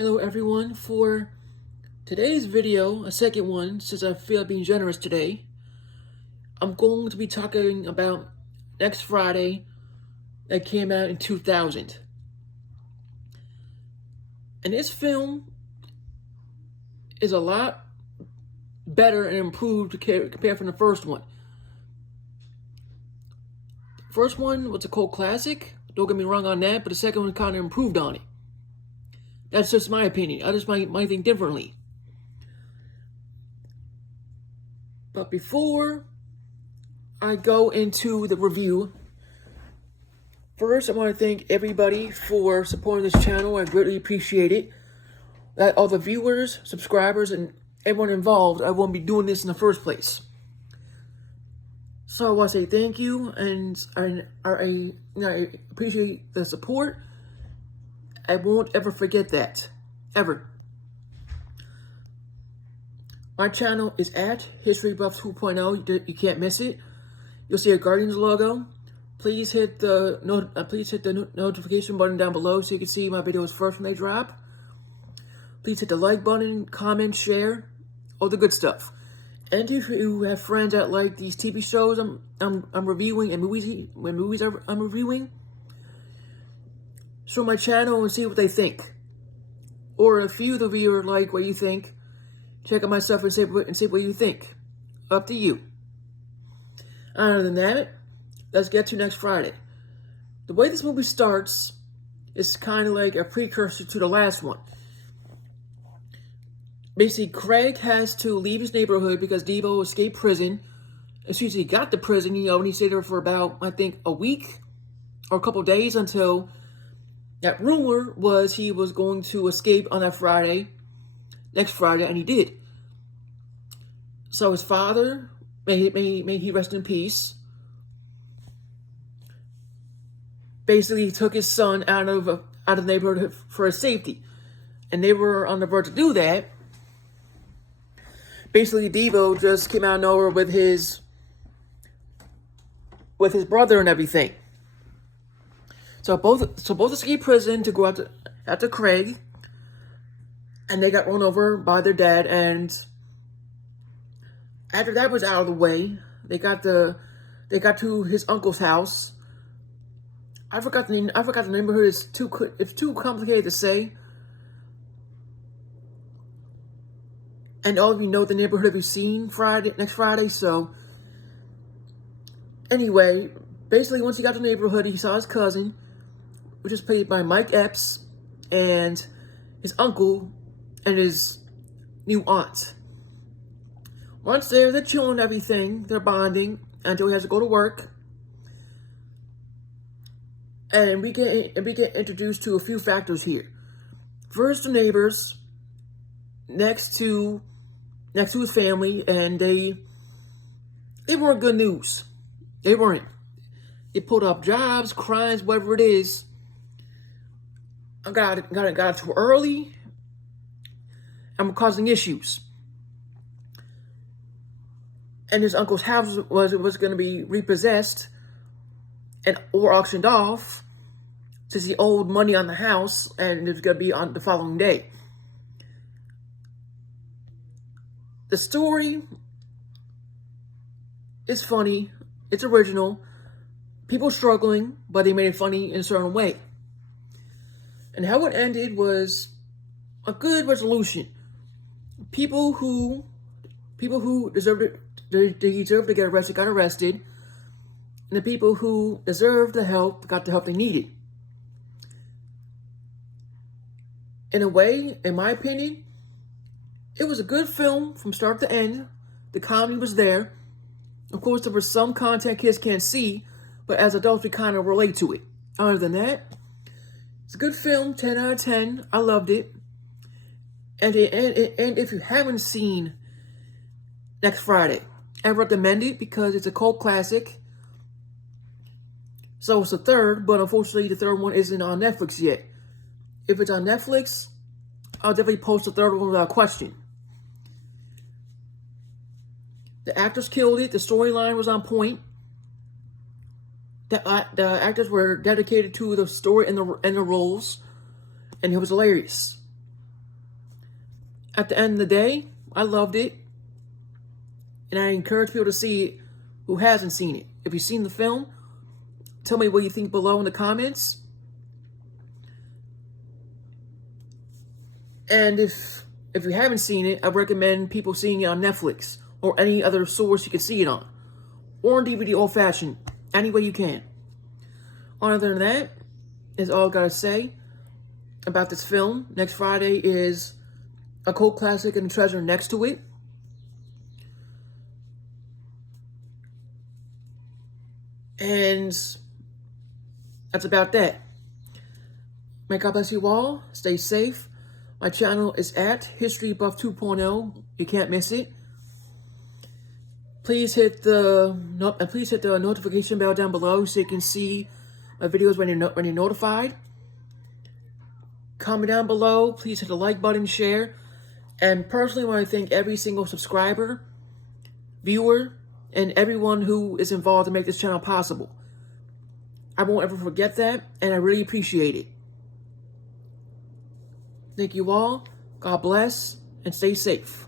Hello everyone. For today's video, a second one, since I feel like being generous today, I'm going to be talking about Next Friday that came out in 2000. And this film is a lot better and improved compared from the first one. The first one was a cult classic, don't get me wrong on that, but the second one kind of improved on it. That's just my opinion. I just might think differently. But before I go into the review, first I want to thank everybody for supporting this channel. I greatly appreciate it. That all the viewers, subscribers, and everyone involved, I won't be doing this in the first place. So I want to say thank you, and I appreciate the support. I won't ever forget that. Ever. My channel is at History Buff 2.0. You can't miss it. You'll see a Guardians logo. Please hit the notification button down below so you can see my videos first when they drop. Please hit the like button, comment, share, all the good stuff. And if you have friends that like these TV shows I'm reviewing and movies I'm reviewing, show my channel and see what they think. Or if you, the viewer, like what you think, check out my stuff and see what you think. Up to you. Other than that, let's get to Next Friday. The way this movie starts is kind of like a precursor to the last one. Basically, Craig has to leave his neighborhood because Devo escaped prison. As soon as he got to prison, and he stayed there for about, I think, a week or a couple days until that rumor was he was going to escape on that Friday, next Friday, and he did. So his father, may he rest in peace, basically took his son out of the neighborhood for his safety. And they were on the verge to do that. Basically, Devo just came out of nowhere with his brother and everything. So both escaped prison to go after Craig, and they got run over by their dad. And after that was out of the way, they got to his uncle's house. I forgot the neighborhood. It's too complicated to say. And all of you know the neighborhood we've seen next Friday. So anyway, basically once he got to the neighborhood, he saw his cousin, which is played by Mike Epps, and his uncle and his new aunt. Once they're chilling and everything, they're bonding until he has to go to work. And we get introduced to a few factors here. First, the neighbors next to his family, and they weren't good news. They weren't. They pulled up jobs, crimes, whatever it is. I got too early. I'm causing issues. And his uncle's house was going to be repossessed or auctioned off, since he owed money on the house, and it was going to be on the following day. The story is funny. It's original. People struggling, but they made it funny in a certain way. And how it ended was a good resolution. People who deserved it, they deserved to get arrested, got arrested. And the people who deserved the help got the help they needed. In a way, in my opinion, it was a good film from start to end. The comedy was there. Of course, there was some content kids can't see, but as adults, we kind of relate to it. Other than that, it's a good film, 10 out of 10. I loved it. And if you haven't seen Next Friday, I recommend it because it's a cult classic. So it's the third, but unfortunately, the third one isn't on Netflix yet. If it's on Netflix, I'll definitely post the third one without question. The actors killed it. The storyline was on point. The actors were dedicated to the story and the roles, and it was hilarious. at the end of the day, I loved it. And I encourage people to see it who hasn't seen it. If you've seen the film, tell me what you think below in the comments. And if you haven't seen it, I recommend people seeing it on Netflix or any other source you can see it on. Or on DVD old-fashioned, any way you can. Other than that, is all I gotta say about this film. Next Friday is a cult classic and a treasure next to it. And that's about that. May God bless you all. Stay safe. My channel is at History Buff 2.0. You can't miss it. Please hit the notification bell down below so you can see my videos when you're notified. Comment down below. Please hit the like button, share. And personally, I want to thank every single subscriber, viewer, and everyone who is involved to make this channel possible. I won't ever forget that, and I really appreciate it. Thank you all. God bless, and stay safe.